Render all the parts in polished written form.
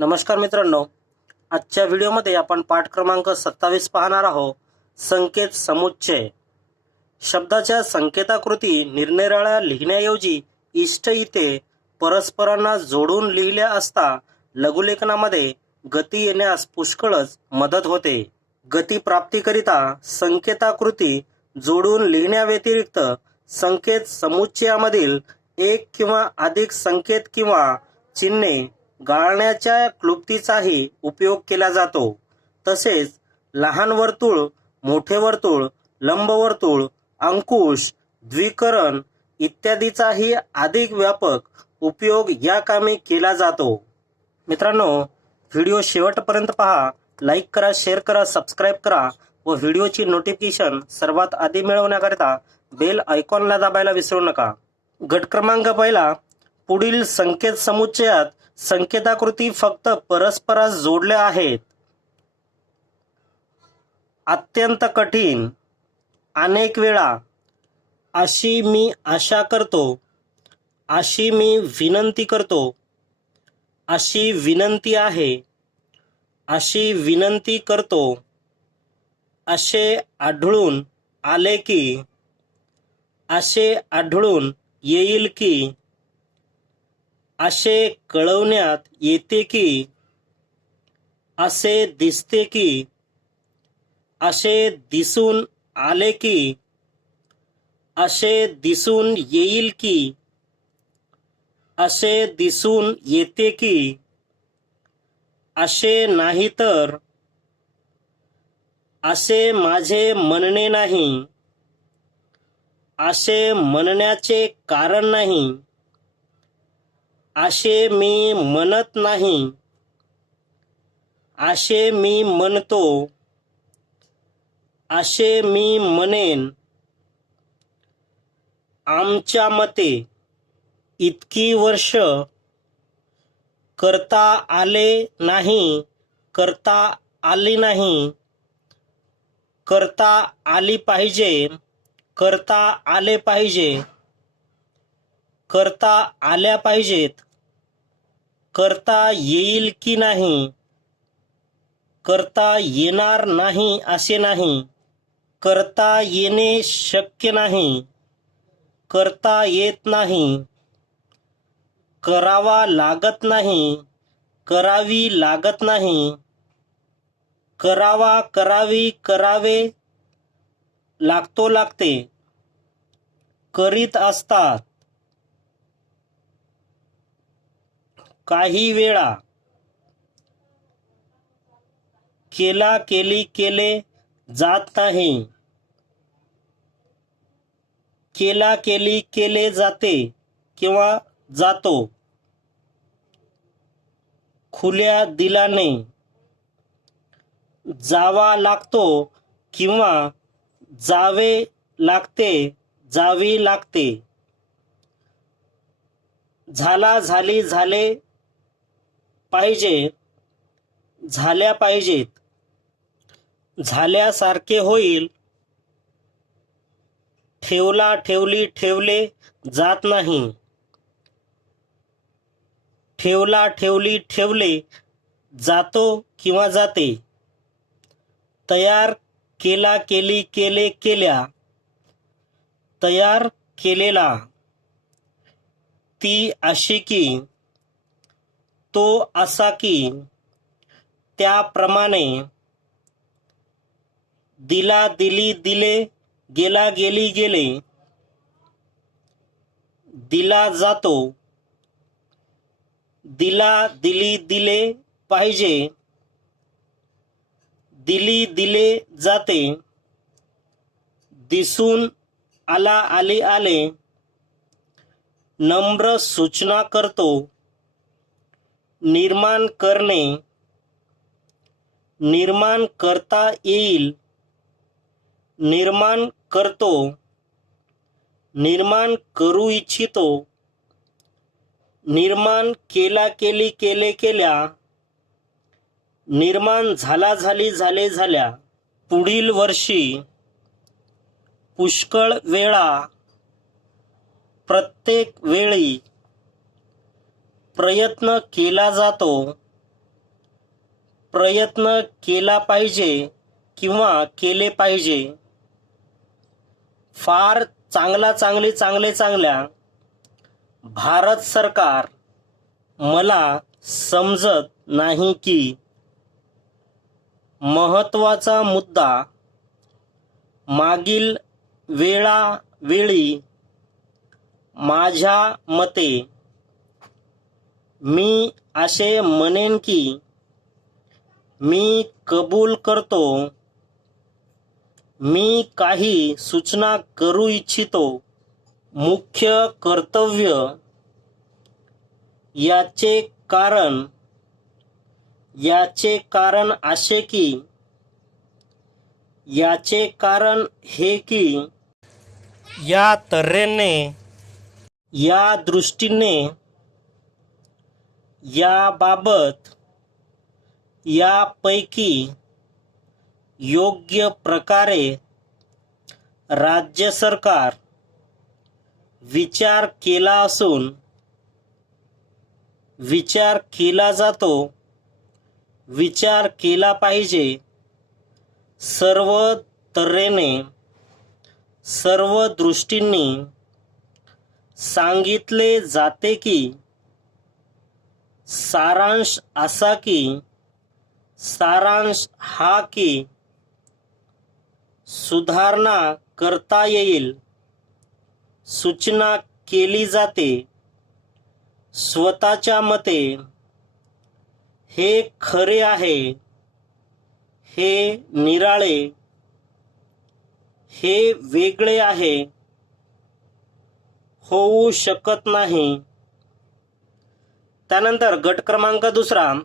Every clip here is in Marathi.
नमस्कार मित्रांनो, आजच्या व्हिडिओमध्ये आपण पाठ क्रमांक 27 पाहणार आहोत. संकेत समुच्चय. शब्दाच्या संकेताकृती निरनिराळ्या लिहिण्याऐवजी इष्ट इथे परस्परांना जोडून लिहिल्या असता लघुलेखनामध्ये गती येण्यास पुष्कळच मदत होते. गती प्राप्तीकरिता संकेताकृती जोडून लिहिण्याव्यतिरिक्त संकेत समुच्चयामधील एक किंवा अधिक संकेत किंवा चिन्हे गाळण्याच्या क्लुप्तीचाही उपयोग केला जातो. तसेच लहान वर्तुळ, मोठे वर्तुळ, लंबवर्तुळ, अंकुश, द्विकरण इत्यादीचाही अधिक व्यापक उपयोग या कामी केला जातो. मित्रांनो, व्हिडिओ शेवटपर्यंत पहा. लाईक करा, शेअर करा, सबस्क्राईब करा व व्हिडिओची नोटिफिकेशन सर्वात आधी मिळवण्याकरिता बेल आयकॉनला दाबायला विसरू नका. गट क्रमांक पहिला. पुढील संकेत समुच्चयात संकेताकृती फक्त परस्परास जोडल्या आहेत. अत्यंत कठीण. अनेक वेळा. अशी मी आशा करतो. अशी मी विनंती करतो. अशी विनंती आहे. अशी विनंती करतो. असे आढळून आले की. असे आढळून येईल की. असे कळवण्यात येते की. असे दिसते की. असे दिसून आले की. असे दिसून येईल की. असे दिसून येते की. असे नाही तर. असे माझे म्हणणे नाही. असे म्हणण्याचे कारण नाही. असे मी म्हणत नाही. असे मी म्हणतो. असे मी म्हणेन. आमच्या मते. इतकी वर्ष. करता आले नाही. करता आली नाही. करता आली पाहिजे. करता आले पाहिजे. करता आल्या पाहिजेत. करता येईल की नाही. करता येणार नाही असे नाही. करता येणे शक्य नाही. करता येत नाही. करावा लागत नाही. करावी लागत नाही. करावा, करावी, करावे लागतो, लागते. करीत असतात. काही वेळा. केला, केली, केले जात नाही. केला, केली, केले जाते किंवा जातो. खुल्या दिलाने. जावा लागतो किंवा जावे लागते, जावी लागते. झाला, झाली, झाले पाहिजे, झाल्या पाहिजेत. झाल्यासारखे होईल. ठेवला, ठेवली, ठेवले जात नाही. ठेवला, ठेवली, ठेवले जातो किंवा जाते. तयार, केला, केली, केले, केल्या. तयार केलेला. ती अशी की. तो असा की. त्याप्रमाणे. दिला, दिली, दिले. गेला, गेली, गेले. दिला जातो. दिला, दिली, दिले पाहिजे. दिली, दिले जाते. दिसून आला, आली, आले. नम्र सूचना करतो. निर्माण करणे. निर्माण करता येईल. निर्माण करतो. निर्माण करू इच्छितो. निर्माण केला, केली, केले, केल्या. निर्माण झाला, झाली, झाले, झाल्या. पुढील वर्षी. पुष्कळ वेळा. प्रत्येक वेळी. प्रयत्न केला जातो. प्रयत्न केला पाहिजे किंवा केले पाहिजे. फार चांगल्या भारत सरकार मला समजत नाही की महत्त्वाचा मुद्दा मागील वेळी माझ्या मते मी असे म्हणेन की मी कबूल करतो, मी काही सूचना करू इच्छितो. मुख्य कर्तव्य याचे कारण असे की याचे कारण हे की या तऱ्हेने या दृष्टीने याबाबत यापैकी योग्य प्रकारे राज्य सरकार विचार केला असून विचार केला जातो, विचार केला पाहिजे. सर्व तऱ्हेने सर्व दृष्टींनी सांगितले जाते की सारांश हा की सुधारणा करता येईल, सूचना केली जाते. स्वतःच्या मते हे खरे आहे, हे निराळे, हे वेगळे आहे, होऊ शकत नाही. त्यानंतर गट क्रमांक 2,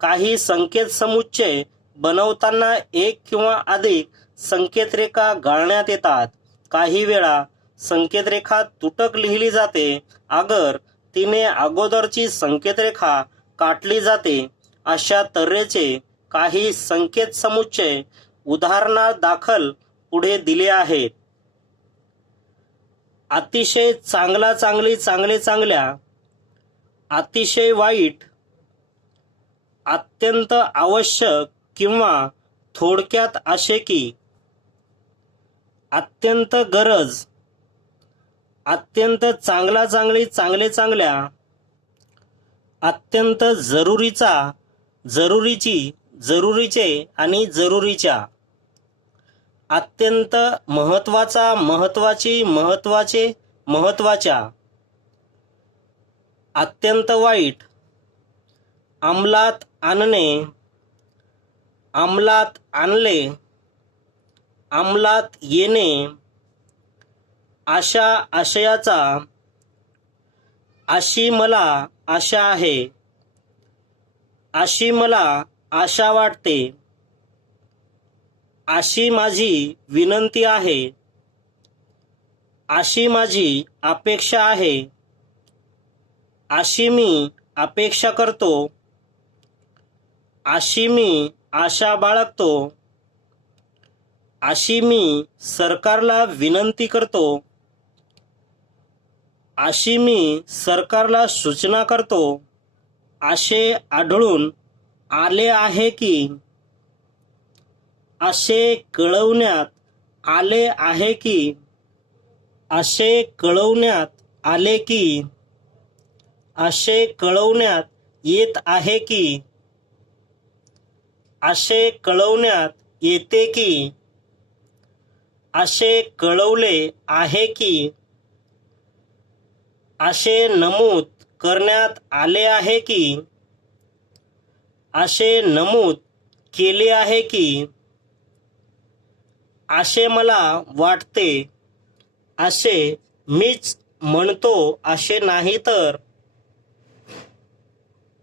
काही संकेत समुच्चय बनवताना एक किंवा अधिक संकेतरेखा गाळण्यात येतात. काही वेळा संकेतरेखा तुटक लिहिली जाते अगर तिने अगोदरची संकेतरेखा काटली जाते. अशा तऱ्हेचे काही संकेत समुच्चय उदाहरणादाखल पुढे दिले आहेत. अतिशय चांगल्या, अतिशय वाईट, अत्यंत आवश्यक किंवा थोडक्यात असे की अत्यंत गरज, अत्यंत चांगल्या, अत्यंत जरुरीचे आणि जरुरीच्या, अत्यंत महत्त्वाचा, महत्त्वाच्या, अत्यंत वाईट, अंमलात आणणे, अंमलात आणले, अंमलात येणे, अशा आशयाचा, अशी मला आशा आहे, अशी मला आशा वाटते, अशी माझी विनंती आहे, अशी माझी अपेक्षा आहे, अशी मी अपेक्षा करतो, अशी मी आशा बाळगतो, अशी मी सरकारला विनंती करतो, अशी मी सरकारला सूचना करतो. असे आढळून आले आहे की असे कळवण्यात आले आहे की असे कळवण्यात आले की असे कळवण्यात येत आहे की असे कळवण्यात येते की असे कळवले आहे की असे नमूद करण्यात आले आहे की असे नमूद केले आहे की असे मला वाटते, असे मीच म्हणतो, असे नाही तर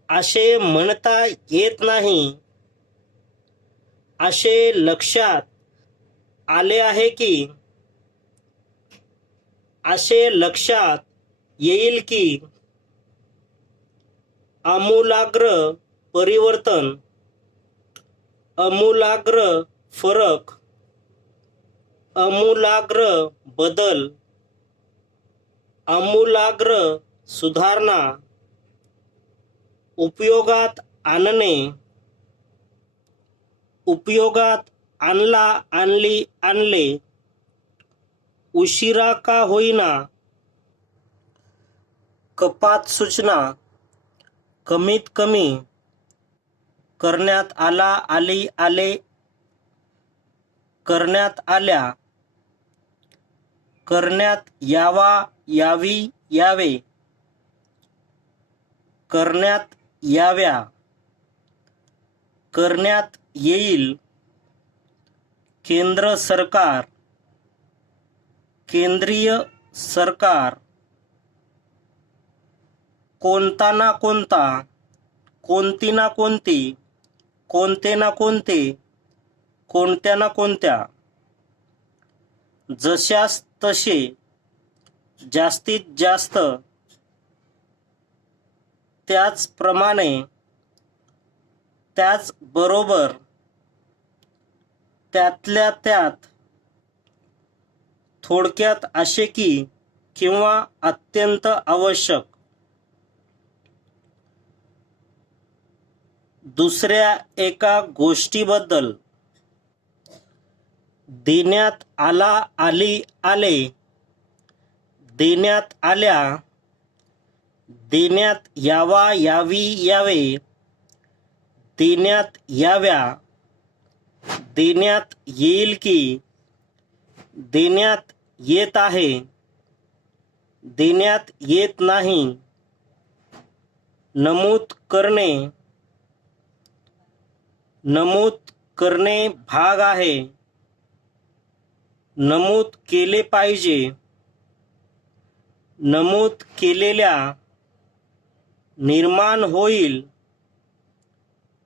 असे म्हणता येत नाही, असे लक्षात आले आहे की असे लक्षात येईल की आमूलाग्र परिवर्तन, आमूलाग्र फरक, आमूलाग्र बदल, आमूलाग्र सुधारणा उपयोगात आणणे, उपयोगात आणला आणली आणले, उशिरा का होईना, कपात सूचना कमीत कमी, करण्यात आला आली आले, करण्यात आल्या, करण्यात यावा यावी यावे, करण्यात याव्या, करण्यात येईल, केंद्र सरकार, केंद्रीय सरकार, कोणता ना कोणता, कोणती ना कोणती, कोणते ना कोणते, कोणत्या ना कोणत्या, जशास तसे, जास्तीत जास्त, त्याचप्रमाणे, त्याचबरोबर, त्यातल्या त्यात, थोडक्यात असे की किंवा अत्यंत आवश्यक. दुसऱ्या एका गोष्टीबद्दल, देण्यात आला आली आले, देण्यात आल्या, देण्यात यावा यावी यावे, देण्यात याव्या, देण्यात येईल की, देण्यात येत आहे, देण्यात येत नाही, नमूद करणे, नमूद करणे भाग आहे, नमूद केले पाहिजे, नमूद केलेल्या, निर्माण होईल,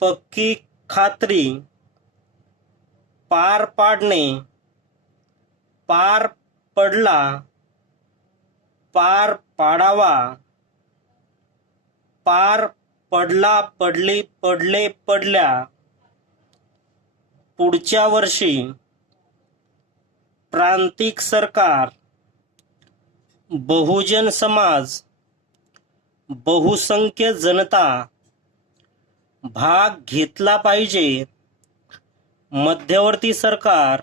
पक्की खात्री, पार पाडणे, पार पडला, पार पाडावा, पार पडला पडली पडले पडल्या, पुढच्या वर्षी, प्रांतिक सरकार, बहुजन समाज, बहुसंख्य जनता, भाग घेतला पाहिजे, मध्यवर्ती सरकार,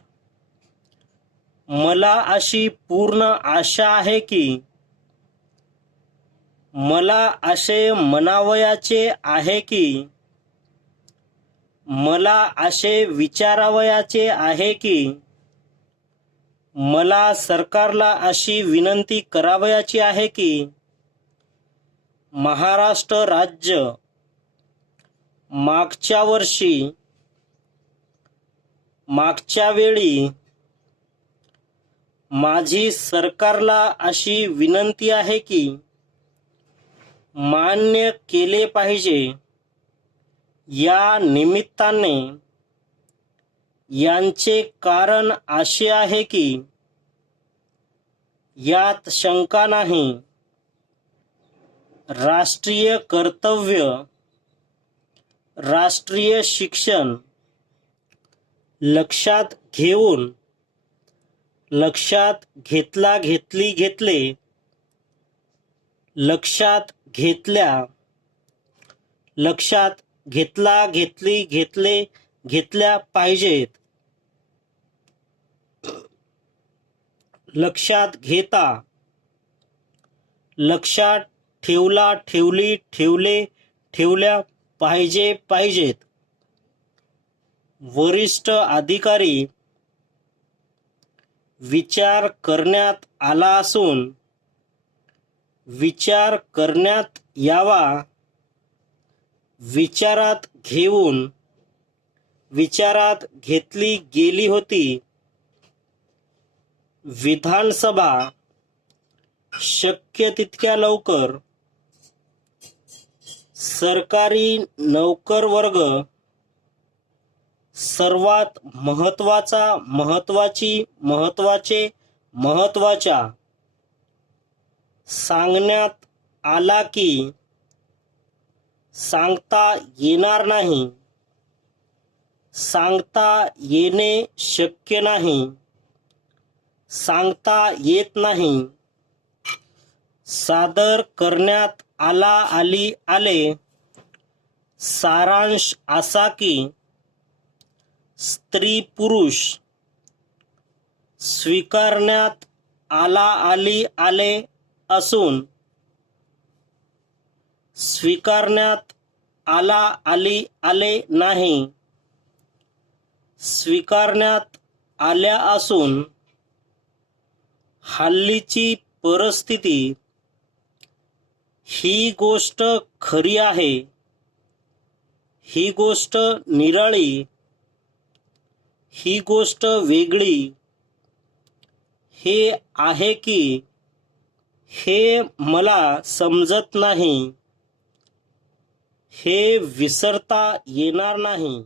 मला अशी पूर्ण आशा आहे की, मला असे म्हणावयाचे आहे की, मला असे विचारावयाचे आहे की, मला सरकारला अशी विनंती करावयाची आहे की, महाराष्ट्र राज्य मागच्या वर्षी, मागच्या वेळी, माझी सरकारला अशी विनंती आहे की मान्य केले पाहिजे. या निमित्ताने यांचे कारण असे आहे की यात शंका नाही, राष्ट्रीय कर्तव्य, राष्ट्रीय शिक्षण लक्षात घेऊन, लक्षात घेतला घेतली घेतले, लक्षात घेतल्या, लक्षात घेतला घेतली घेतले घेतल्या पाहिजेत, लक्षात घेता, लक्षात ठेवला ठेवली ठेवले ठेवल्या पाहिजेत. वरिष्ठ अधिकारी विचार करण्यात आला असून विचार करण्यात यावा, विचारात घेऊन, विचारात घेतली गेली होती. विधानसभा शक्य तितक्या लवकर, सरकारी नोकर वर्ग सर्वात महत्वाच्या सांगण्यात आला की सांगता येणार नाही, सांगता येणे शक्य नाही, सांगता येत नाही, सादर करण्यात आला आली आले. सारांश असा की स्त्री पुरुष, स्वीकारण्यात आला आली आले असून स्वीकारण्यात आला आली आले नाही, स्वीकारण्यात आल्या असून हल्लीची परिस्थिती, ही गोष्ट खरी आहे, ही गोष्ट निराळी, ही गोष्ट वेगळी, हे आहे की, हे मला समजत नाही, हे विसरता येणार नाही.